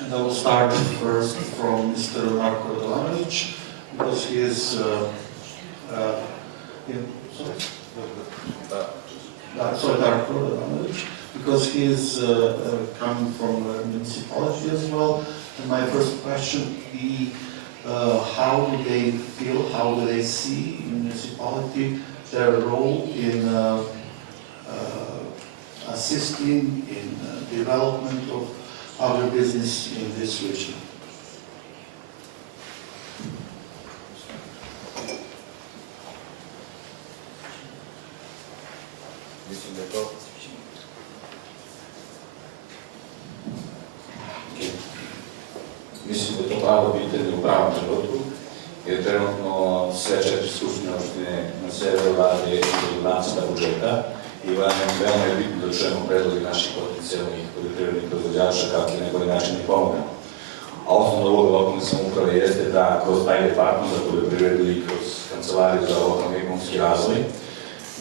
And I will start first from Mr. Marko Radovanovic, because he is Darko Radovanovic, because he is coming from a municipality as well. And my first question would be, how do they feel, how do they see in municipality their role in assisting in development of agribusiness in this region? Mislim da je to... Mislim da je to pravo pitanje u pravom trenutku, jer trenutno sve 4 skupštine opštine na severu rade nacrta budžeta i veoma je bitno da čujemo predloge naših potencijalnih poljoprivrednih proizvođača kako i na koji način ih pomognemo. A osnovna uloga lokalne samouprave jeste da kroz taj department za poljoprivredu i kroz kancelariju za lokalni ekonomski razvoj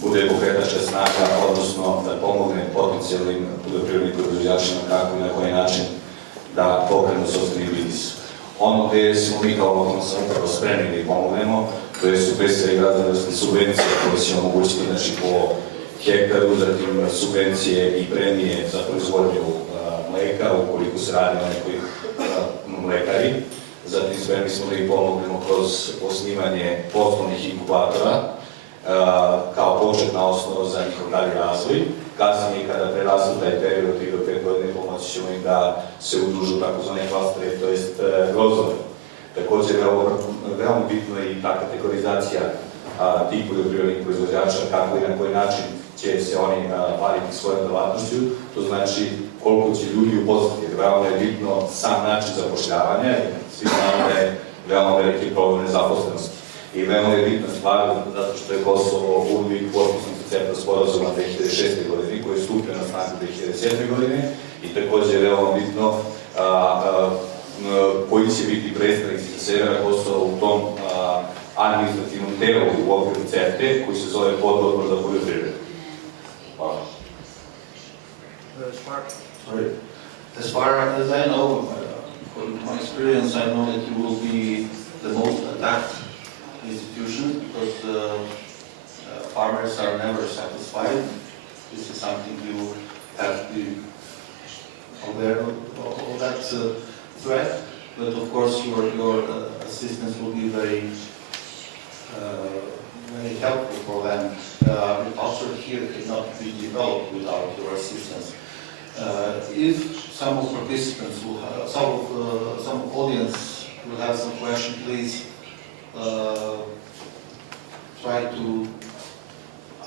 bude pokretačka snaga, odnosno da pomogne potencijalnim poljoprivrednim proizvođačima kako i na koji način da pokrenu sopstveni biznis. Ono gde smo mi kao lokalna samouprava spremni da ih pomognemo, to su pre svega razne vrste subvencije koje će omogućiti po hektaru, zatim subvencije i premije za proizvodnju mleka, ukoliko se radi o nekoj mlekari. Zatim spremni smo da ih pomognemo kroz osnivanje poslovnih inkubatora kao početna osnova za njihov dalji razvoj. Kasnije, kada prerastu taj period od 3 do 5 godine, pomoći ćemo im da se udružu takozvane klastere, to jest grozove. Također, veoma bitno je i ta kategorizacija tih poljoprivrednih proizvođača, kako i na koji način će se oni baviti svojom delatnošću, to znači koliko će ljudi uposliti, jer veoma je bitno sam način zapošljavanja, jer svi znamo da je veoma veliki problem nezaposlenosti. I veoma je bitna stvar, zato što je Kosovo uvijek potpisnica CEFTA sporazuma 2006. godine, koji je stupio na snagu 2007. godine, i također je veoma bitno koji će biti predstavnici sa severa Kosova u tom administrativnom telu u okviru CEFTA, koji se zove Pododbor za poljoprivredu. Hvala. As far as I know, from my experience, I know that you will be the most adapted institution, because farmers are never satisfied. This is something you have to be aware of that threat, but of course your assistance will be very helpful for them. Agriculture here cannot be developed without your assistance. If some of participants, some audience will have some question, please try to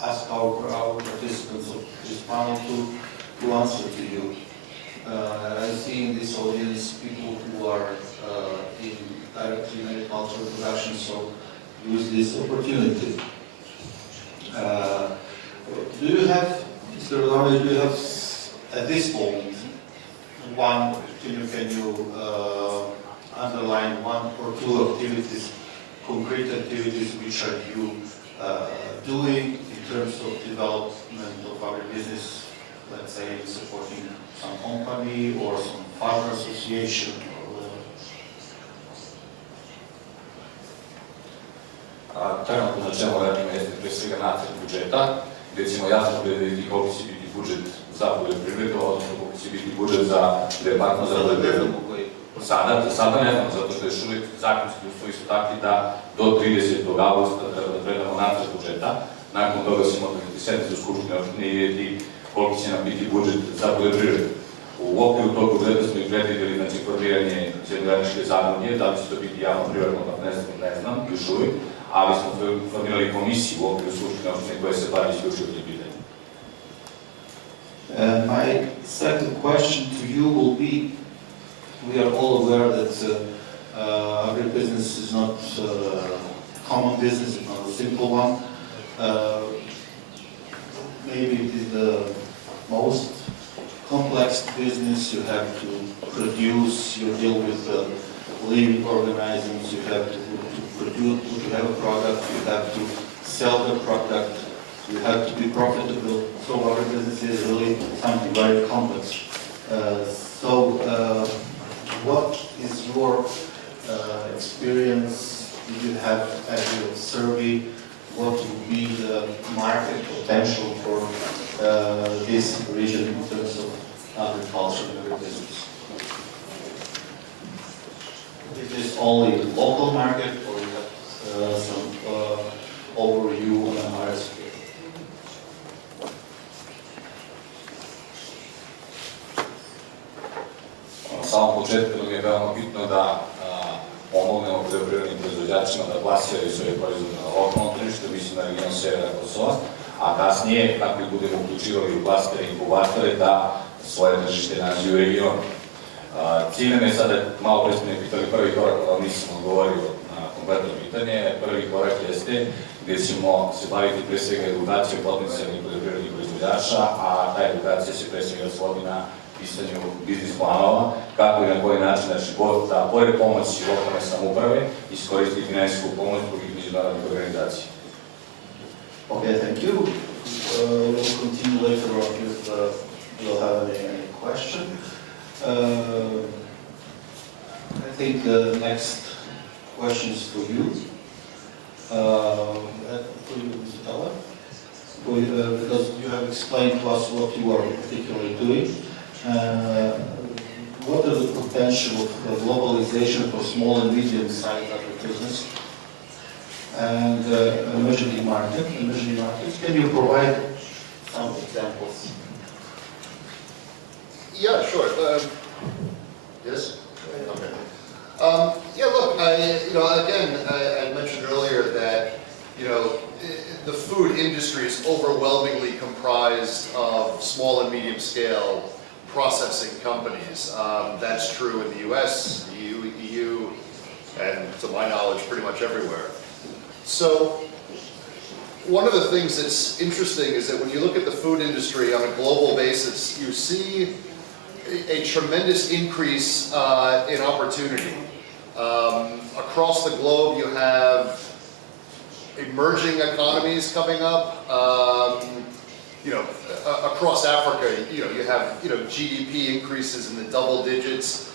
ask our participants of this panel to answer to you. I see in this audience people who are directly in agricultural production, so use this opportunity. Do you have, Mr. Radovanovic, do you have at this moment can you underline 1 or 2 activities, concrete activities which are you doing in terms of development of agribusiness, let's say supporting some company or some farmer association? Trenutno na čemu radimo jeste pre svega nacrt budžeta, gde ćemo jasno predvidjeti koliko će biti budžet za poljoprivredu, odnosno koliko će biti budžet za department za poljoprivredu. Sada ne znam, zato što još uvijek zakonski uslovi su takvi da do 30. augusta treba da predamo nacrt budžeta. Nakon toga ćemo održati sednicu Skupštine opštine i vidjeti koliki će nam biti budžet za poljoprivredu. U okviru tog budžeta smo i predvidjeli formiranje zajedničke zadruge, da li će to biti javno-privatno partnerstvo, ne znam, još uvijek, ali smo formirali komisiju u okviru Skupštine opštine koja se bavi isključivo tim pitanjem. My second question to you will be, we are all aware that agribusiness is not common business, it's not a simple one. Maybe it is the most complex business. You have to produce, you deal with living organisms, you have to produce, you have a product, you have to sell the product, you have to be profitable. So agribusiness is really something very complex. experience do you have as your survey? What would be the market potential for this region in terms of agriculture and agribusiness? Is this only the local market, or you have some overview on a higher scale? Na samom početku nam je veoma bitno da pomognemo poljoprivrednim proizvođačima da plasiraju svoje proizvode na lokalnom tržištu, mislim na region severa Kosova, a kasnije, kako ih budemo uključivali u klastere i inkubatore, da svoje tržište nađu u regionu. Cilj nam je sada, malo pre ste me pitali prvi korak, ali nisam odgovorio na kompletno pitanje. Prvi korak jeste gdje ćemo se baviti pre svega edukacijom potencijalnih poljoprivrednih proizvođača, a ta edukacija se pre svega svodi na pisanju biznis planova, kako i na koji način, znači, da pored pomoći lokalne samouprave iskoristi finansijsku pomoć drugih međunarodnih organizacija. Okay, thank you. We'll continue later on if you'll have any question. I think the next question is for you. For you, Isabella, because you have explained to us what you are particularly doing. What is the potential of globalization for small and medium-sized agribusiness and emerging markets? Can you provide some examples? Yeah, sure. Yes? Okay. Yeah, look, I mentioned earlier that, the food industry is overwhelmingly comprised of small and medium scale processing companies. That's true in the US, the EU, and to my knowledge, pretty much everywhere. So, one of the things that's interesting is that when you look at the food industry on a global basis, you see a tremendous increase in opportunity. Across the globe, you have emerging economies coming up. Across Africa, you have GDP increases in the double digits.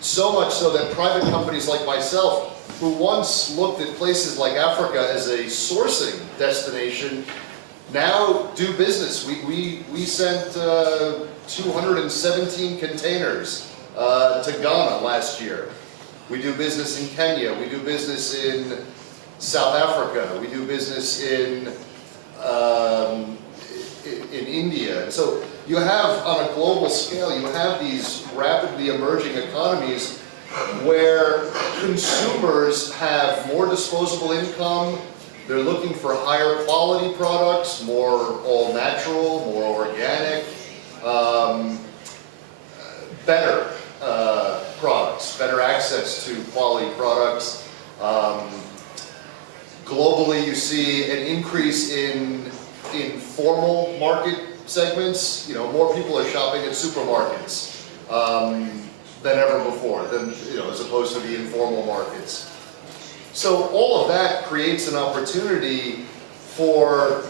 So much so that private companies like myself, who once looked at places like Africa as a sourcing destination, now do business. We sent 217 containers to Ghana last year. We do business in Kenya. We do business in South Africa. We do business in India. And so you have, on a global scale, you have these rapidly emerging economies where consumers have more disposable income. They're looking for higher quality products, more all natural, more organic, better products, better access to quality products. Globally, you see an increase in formal market segments. More people are shopping at supermarkets than ever before, as opposed to the informal markets. So all of that creates an opportunity for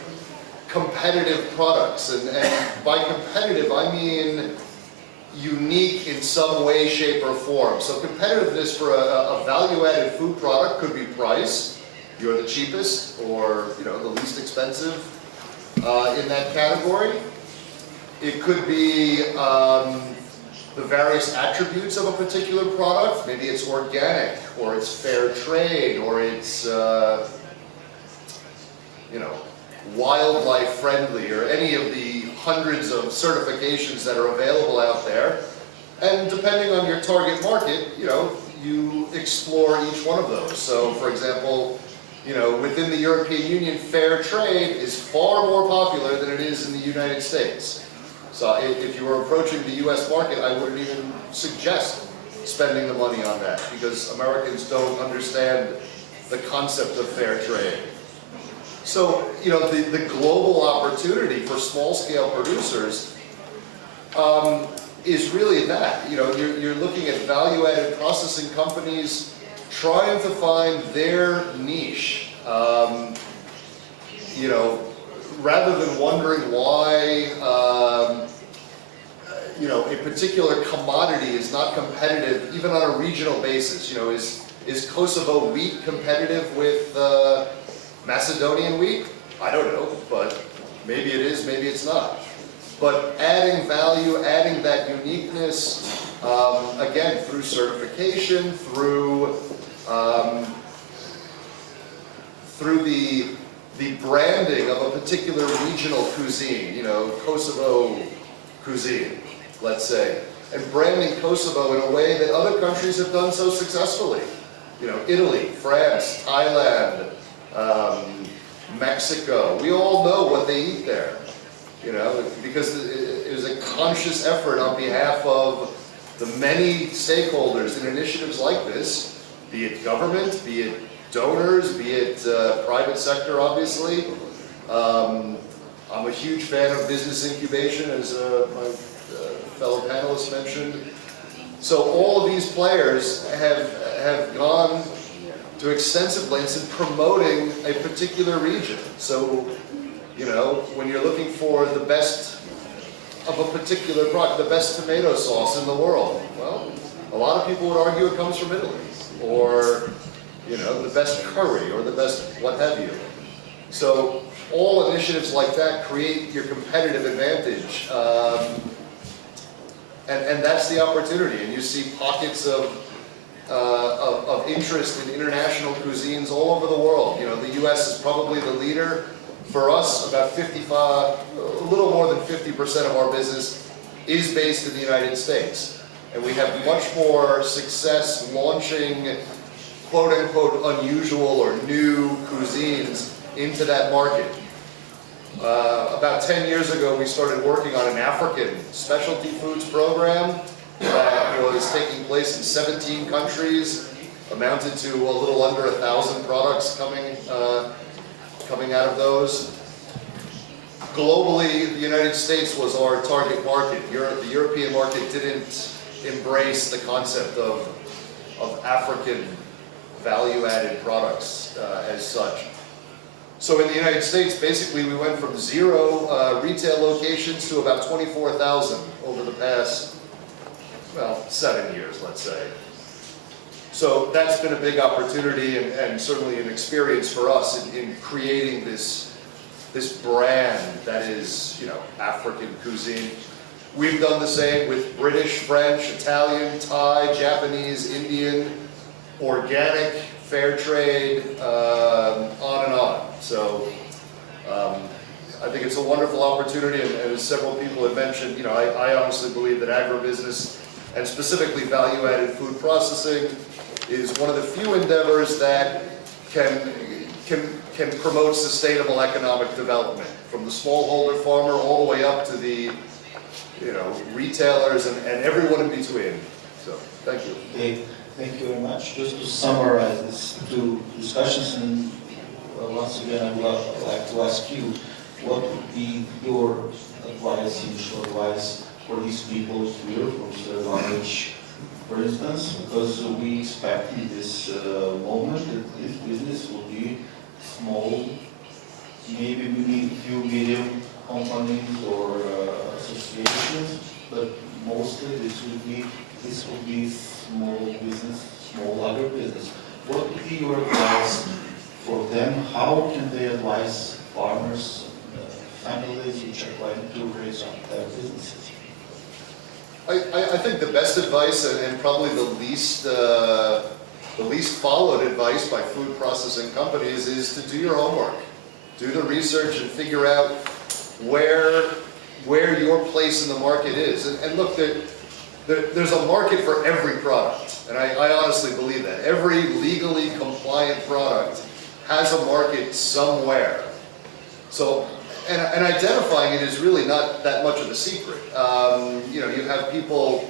competitive products, and by competitive I mean unique in some way, shape, or form. So competitiveness for a value-added food product could be price. You're the cheapest or the least expensive in that category. It could be the various attributes of a particular product. Maybe it's organic, or it's fair trade, or it's wildlife friendly, or any of the hundreds of certifications that are available out there. And depending on your target market, you explore each one of those. So, for example, within the European Union, fair trade is far more popular than it is in the United States. So if you were approaching the US market, I wouldn't even suggest spending the money on that, because Americans don't understand the concept of fair trade. So, the global opportunity for small-scale producers is really that. You're looking at value-added processing companies trying to find their niche. Rather than wondering why a particular commodity is not competitive even on a regional basis. Is Kosovo wheat competitive with Macedonian wheat? I don't know, but maybe it is, maybe it's not. But adding value, adding that uniqueness, again, through certification, through the branding of a particular regional cuisine, you know, Kosovo cuisine, let's say, and branding Kosovo in a way that other countries have done so successfully. You know, Italy, France, Thailand, Mexico, we all know what they eat there, you know, because it was a conscious effort on behalf of the many stakeholders in initiatives like this, be it government, be it donors, be it private sector, obviously. I'm a huge fan of business incubation, as my fellow panelists mentioned. So all of these players have gone to extensive lengths in promoting a particular region. So, you know, when you're looking for the best of a particular product, the best tomato sauce in the world, well, a lot of people would argue it comes from Italy, or, you know, the best curry, or the best what have you. So all initiatives like that create your competitive advantage. And that's the opportunity. And you see pockets of interest in international cuisines all over the world. You know, the U.S. is probably the leader. For us, about 55, a little more than 50% of our business is based in the United States. And we have much more success launching quote-unquote unusual or new cuisines into that market. About 10 years ago, we started working on an African specialty foods program that was taking place in 17 countries, amounted to a little under 1,000 products coming out of those. Globally, the United States was our target market. The European market didn't embrace the concept of African value-added products as such. So in the United States, basically we went from 0 retail locations to about 24,000 over the past, well, 7 years, let's say. So that's been a big opportunity and certainly an experience for us in creating this brand that is, you know, African cuisine. We've done the same with British, French, Italian, Thai, Japanese, Indian, organic, fair trade, on and on. So I think it's a wonderful opportunity, and as several people have mentioned, you know, I honestly believe that agribusiness, and specifically value-added food processing, is one of the few endeavors that can promote sustainable economic development, from the smallholder farmer all the way up to the, you know, retailers and everyone in between. So, thank you. Okay, thank you very much. Just to summarize these two discussions, and once again, I would like to ask you, what would be your advice, initial advice, for these people here from Sredovic, for instance, because we expect in this moment that this business will be small, maybe we need a few medium companies or associations, but mostly this will be small business, small agribusiness. What would be your advice for them? How can they advise farmers, families which are trying to raise up their businesses? I think the best advice, and probably the least followed advice by food processing companies, is to do your homework. Do the research and figure out where your place in the market is. And look, there's a market for every product. And I honestly believe that. Every legally compliant product has a market somewhere. So, and identifying it is really not that much of a secret. You know, you have people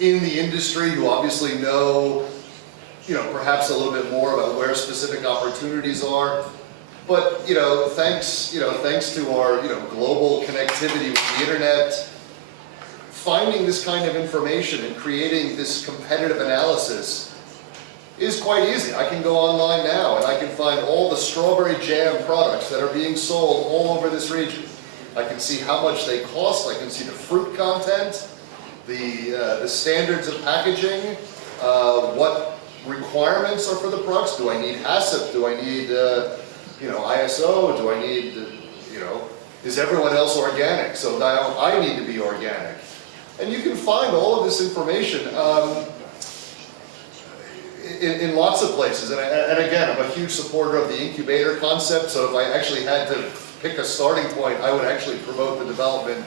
in the industry who obviously know, you know, perhaps a little bit more about where specific opportunities are. But, you know, thanks to our, you know, global connectivity with the internet, finding this kind of information and creating this competitive analysis is quite easy. I can go online now and I can find all the strawberry jam products that are being sold all over this region. I can see how much they cost, I can see the fruit content, the standards of packaging, requirements are for the products? Do I need HACCP? Do I need, ISO? Do I need, is everyone else organic? So now I need to be organic. And you can find all of this information in lots of places. And again, I'm a huge supporter of the incubator concept, so if I actually had to pick a starting point, I would actually promote the development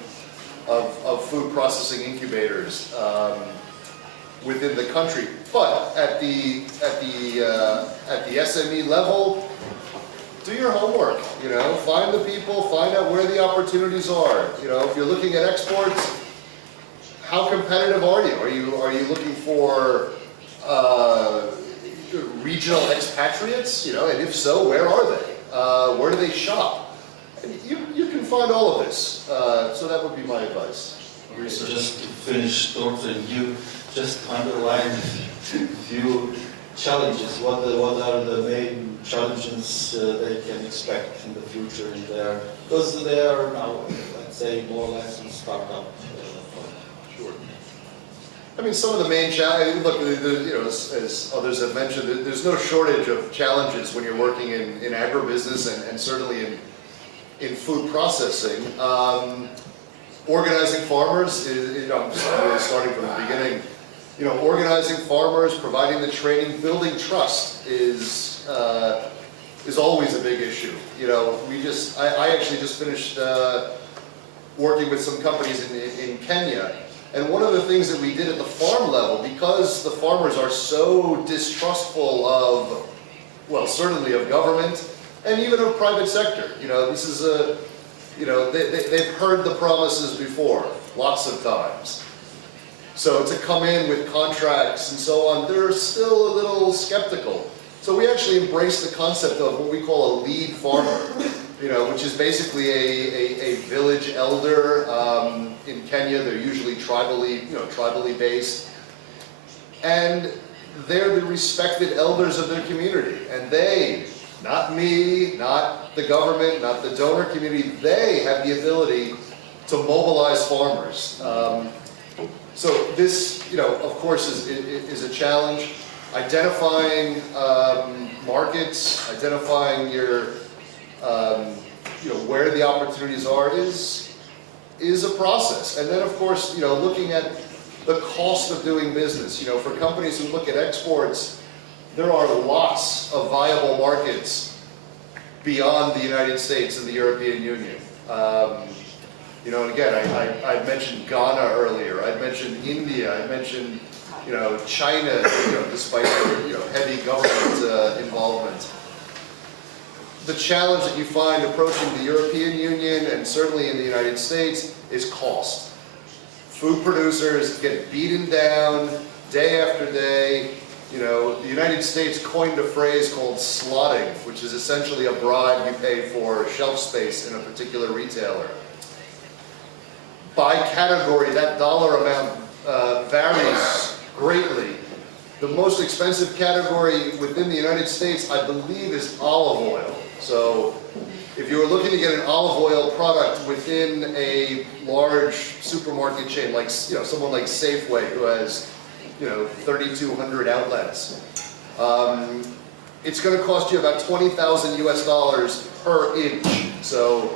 of food processing incubators within the country. But at the SME level, do your homework. Find the people, find out where the opportunities are. If you're looking at exports, how competitive are you? Are you looking for regional expatriates? And if so, where are they? Where do they shop? And you can find all of this. So that would be my advice. Research. Just to finish, Doctor, you just underlined a few challenges. What are the main challenges they can expect in the future in there? Because they are now, let's say, more or less in startup. Sure. I mean, some of the main challenges, look, as others have mentioned, there's no shortage of challenges when you're working in agribusiness and certainly in food processing. Organizing farmers is, I'm really starting from the beginning. Organizing farmers, providing the training, building trust is always a big issue. I actually just finished working with some companies in Kenya, and one of the things that we did at the farm level, because the farmers are so distrustful of, well, certainly of government and even of private sector. This is they've heard the promises before, lots of times. So to come in with contracts and so on, they're still a little skeptical. So we actually embrace the concept of what we call a lead farmer, which is basically a village elder. In Kenya, they're usually tribally based. And they're the respected elders of their community. And they, not me, not the government, not the donor community, they have the ability to mobilize farmers. So this, of course, is a challenge. Identifying markets, identifying your, where the opportunities are is a process. And then, of course, looking at the cost of doing business. For companies who look at exports, there are lots of viable markets beyond the United States and the European Union. And again, I mentioned Ghana earlier. I mentioned India. I mentioned, China, despite their, heavy government involvement. The challenge that you find approaching the European Union and certainly in the United States is cost. Food producers get beaten down day after day. The United States coined a phrase called slotting, which is essentially a bribe you pay for shelf space in a particular retailer. By category, that dollar amount varies greatly. The most expensive category within the United States, I believe, is olive oil. So if you were looking to get an olive oil product within a large supermarket chain, like someone like Safeway, who has 3,200 outlets, it's going to cost you about $20,000 US per inch. So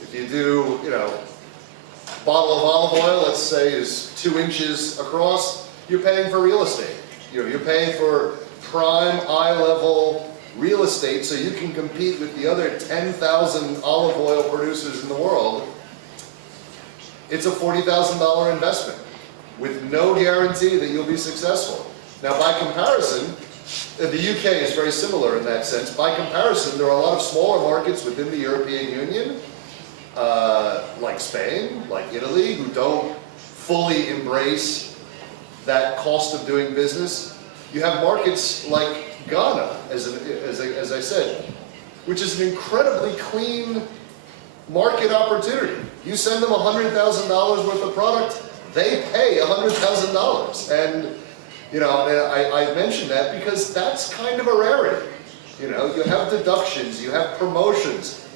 if you do, bottle of olive oil, let's say, is 2 inches across, you're paying for real estate. You're paying for prime, eye-level real estate so you can compete with the other 10,000 olive oil producers in the world. It's a $40,000 investment with no guarantee that you'll be successful. Now, by comparison, the UK is very similar in that sense. By comparison, there are a lot of smaller markets within the European Union, like Spain, like Italy, who don't fully embrace that cost of doing business. You have markets like Ghana, as I said, which is an incredibly clean market opportunity. You send them $100,000 worth of product, they pay $100,000. And I mentioned that because that's kind of a rarity. You have deductions, you have promotions.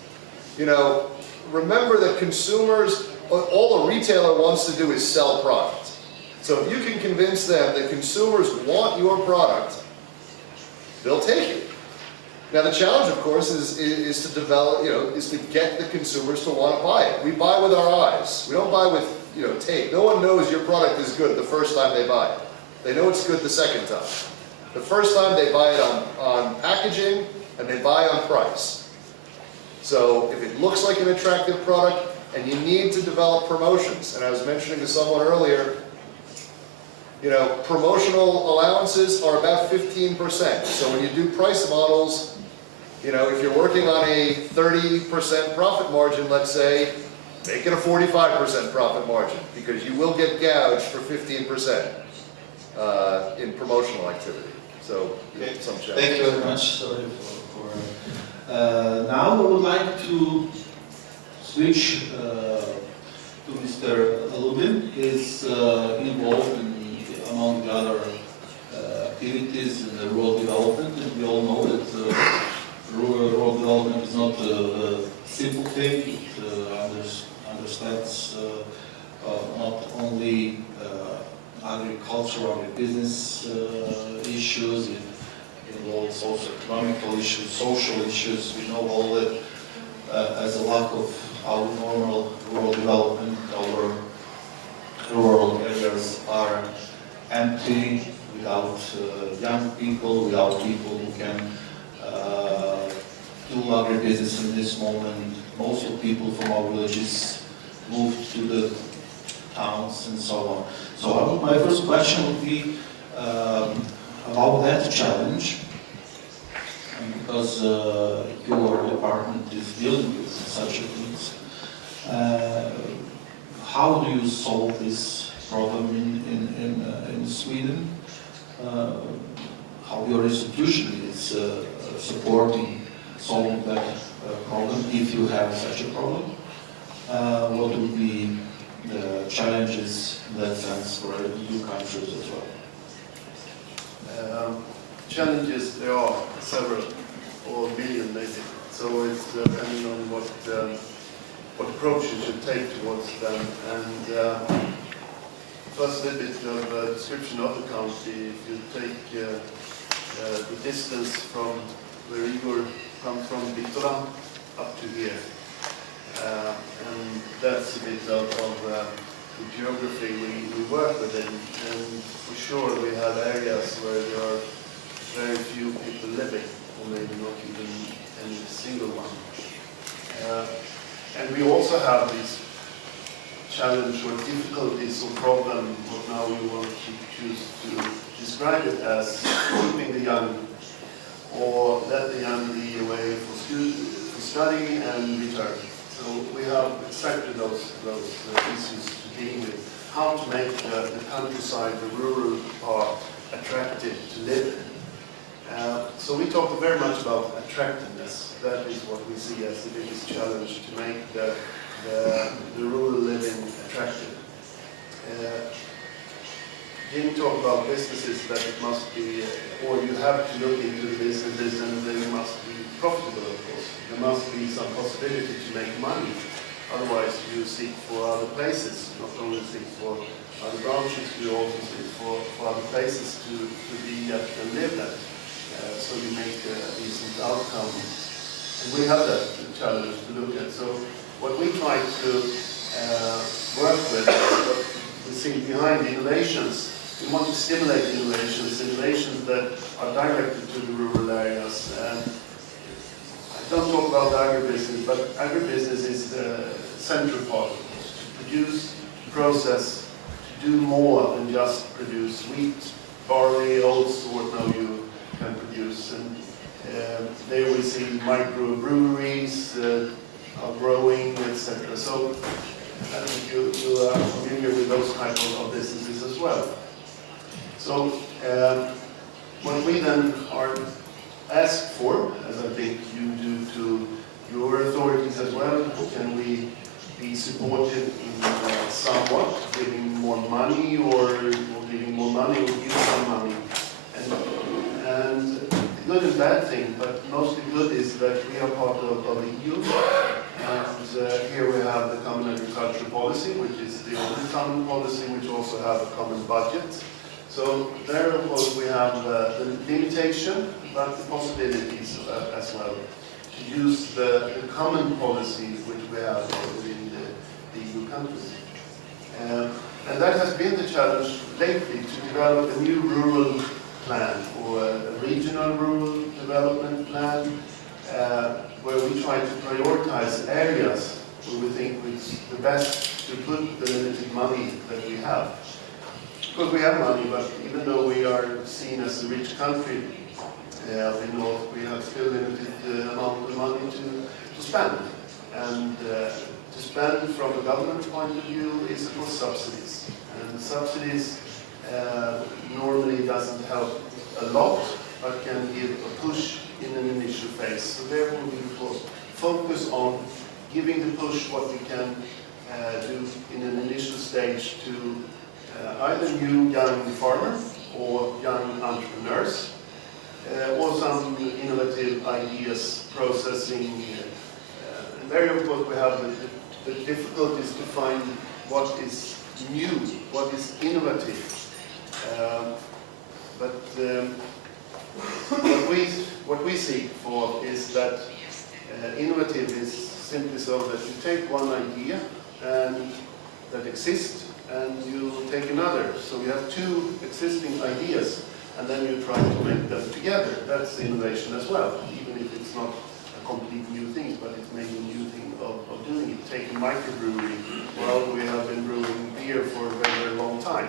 Remember that consumers, all a retailer wants to do is sell product. So if you can convince them that consumers want your product, they'll take it. Now the challenge, of course, is to develop, is to get the consumers to want to buy it. We buy with our eyes. We don't buy with, tape. No one knows your product is good the first time they buy it. They know it's good the second time. The first time they buy it on packaging and they buy on price. So if it looks like an attractive product, and you need to develop promotions, and I was mentioning to someone earlier, promotional allowances are about 15%. So when you do price models, if you're working on a 30% profit margin, let's say, make it a 45% profit margin, because you will get gouged for 15% in promotional activity. So, some challenge. Thank you very much. Sorry now I would like to switch to Mr. Lubin. He's involved in, among the other activities in the rural development, and we all know that rural development is not a simple thing. It understands not only agricultural and business issues, it involves also economical issues, social issues. We know all that as a lack of our normal rural development, our rural areas are empty without young people, without people who can do agribusiness in this moment. Most of the people from our villages moved to the towns and so on. So my first question would be about that challenge, because your department is dealing with such things. How do you solve this problem in Sweden? How your institution is supporting solving that problem, if you have such a problem? What would be the challenges in that sense for EU countries as well? Challenges, there are several, or a million maybe. So it's depending on what approach you should take towards them. And first, a little bit of a description of the country. If you take the distance from where Igor comes from, Mitrovica, up to here, and that's a bit of the geography we work within. And for sure, we have areas where there are very few people living, or maybe not even any single one. And we also have this challenge or difficulties or problem, what now we want to choose to describe it as, keeping the young, or let the young be away for study and return. So we have exactly those issues to deal with. How to make the countryside, the rural part, attractive to live in. So we talked very much about attractiveness. That is what we see as the biggest challenge, to make the rural living attractive. Didn't talk about businesses, that it must be, or you have to look into the businesses and they must be profitable, of course. There must be some possibility to make money. Otherwise you seek for other places, not only seek for other branches, you also seek for other places to be at and live at. So you make a decent outcome. And we have that challenge to look at. So what we try to work with, what we see behind innovations, we want to stimulate innovations that are directed to the rural areas. And I don't talk about agribusiness, but agribusiness is the central part, to produce, process, to do more than just produce wheat, barley, oats, or what now you can produce. And there we see microbreweries are growing, etc. So I think you are familiar with those types of businesses as well. So what we then are asked for, as I think you do to your authorities as well, can we be supported in somewhat, giving more money, or giving more money, or give some money? And the good and bad thing, but mostly good, is that we are part of the EU. And here we have the Common Agricultural Policy, which is the only common policy which also have a common budget. So there, of course, we have the limitation, but the possibilities as well. To use the common policies which we have within the EU countries. And that has been the challenge lately, to develop a new rural plan, or a regional rural development plan, where we try to prioritize areas where we think it's the best to put the limited money that we have. Because we have money, but even though we are seen as a rich country up in North, we have still limited amount of money to spend. And to spend from a government point of view is, of course, subsidies. And subsidies normally doesn't help a lot, but can give a push in an initial phase. So therefore we focus on giving the push what we can do in an initial stage to either new young farmers or young entrepreneurs, or some innovative ideas, processing. And there, of course, we have the difficulties to find what is new, what is innovative. But what we seek for is that innovative is simply so that you take one idea and that exists, and you take another. So you have two existing ideas, and then you try to make them together. That's innovation as well, even if it's not a complete new thing, but it's maybe a new thing of doing it. Take a microbrewery. Well, we have been brewing beer for a very, very long time,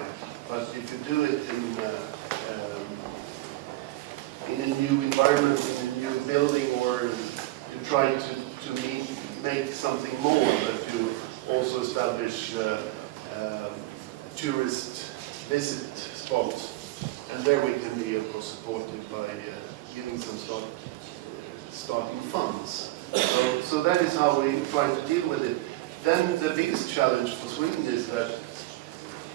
but if you do it in a new environment, in a new building, or you try to make something more, that you also establish tourist visit spots. And there we can be, of course, supported by giving some starting funds. So that is how we try to deal with it. Then the biggest challenge for Sweden is that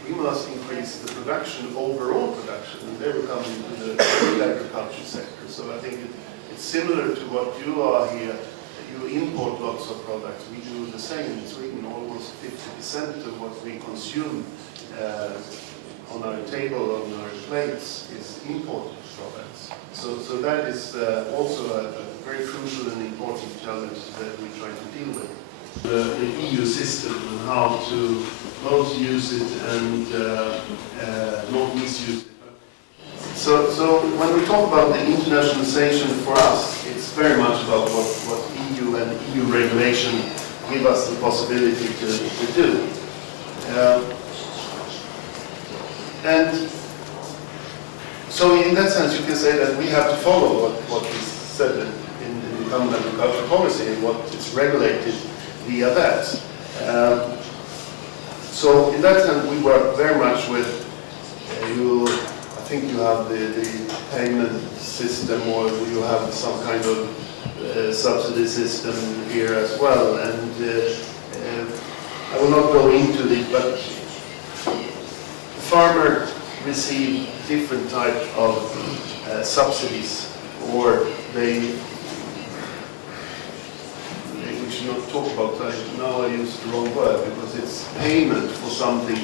we must increase the production, overall production, and there we come into the food agriculture sector. So I think it's similar to what you are here. You import lots of products. We do the same in Sweden. Almost 50% of what we consume on our table, on our plates, is imported products. So that is also a very crucial and important challenge that we try to deal with. The EU system and how to both use it and not misuse it. So when we talk about the internationalization for us, it's very much about what EU and EU regulation give us the possibility to do. And so in that sense you can say that we have to follow what is said in the common agricultural policy and what is regulated via that. So in that sense we work very much with, I think you have the payment system, or you have some kind of subsidy system here as well. And I will not go into it, but farmers receive different type of subsidies, or we should not talk about that. Now I use the wrong word, because it's payment for something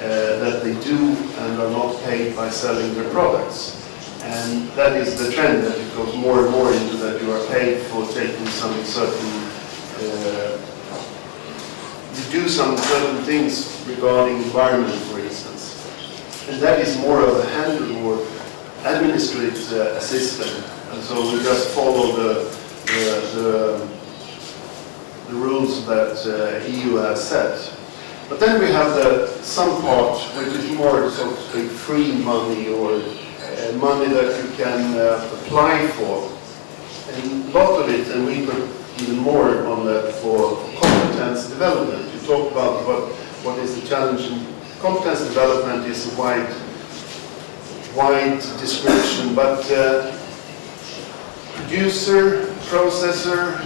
that they do and are not paid by selling their products. And that is the trend, that it goes more and more into that you are paid for taking some certain, you do some certain things regarding environment, for instance. And that is more of a handle or administrative system. And so we just follow the rules that EU has set. But then we have some part which is more, so to speak, free money, or money that you can apply for. And a lot of it, and we put even more on that for competence development. You talk about what is the challenge in competence development. Is a wide description, but producer, processor,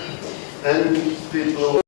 and people